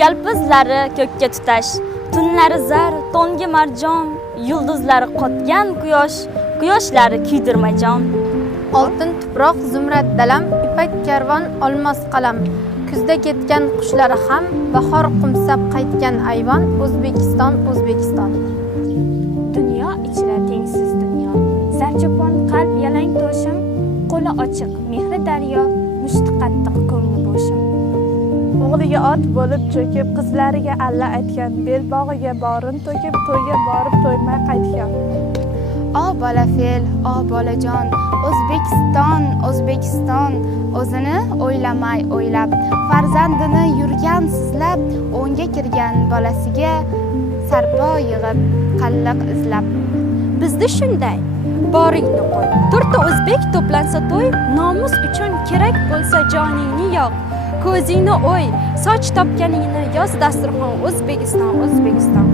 Yalpizlari ko'kka tutash, tunlari zar, to'ngi marjon, yulduzlari qotgan quyoshlari kuydirmajon. Oltin tuproq, zumrad dalam, ipak karvon, olmos qalam. Kuzda ketgan qushlari ham, bahor qumsab qaytgan ayvon, O'zbekiston, O'zbekiston. Dunyo ichra tengsiz dunyo, zarchapon qalb yalang to'shim, qo'li ochiq mehri daryo, mushti qattiq ko'ngli bo'shim. O'g'liga ot bo'lib cho'kib, qizlariga alla aytgan, belbog'iga borin to'kib, to'yga borib to'ymay qaytgan. O bola fel, o bolajon, O'zbekiston, O'zbekiston, o'zini o'ylamay o'ylab, farzandini yurgan sizlab, o'nga kirgan bolasiga sarpo yig'ib, qalliq izlab. Bizda shunday, boringni qo'y. To'rtta o'zbek to'plansa to'y, nomus uchun kerak bo'lsa joningni yoq. Ko'zingni o'y, soch topganingni yoz dasturxon, O'zbekiston, O'zbekiston.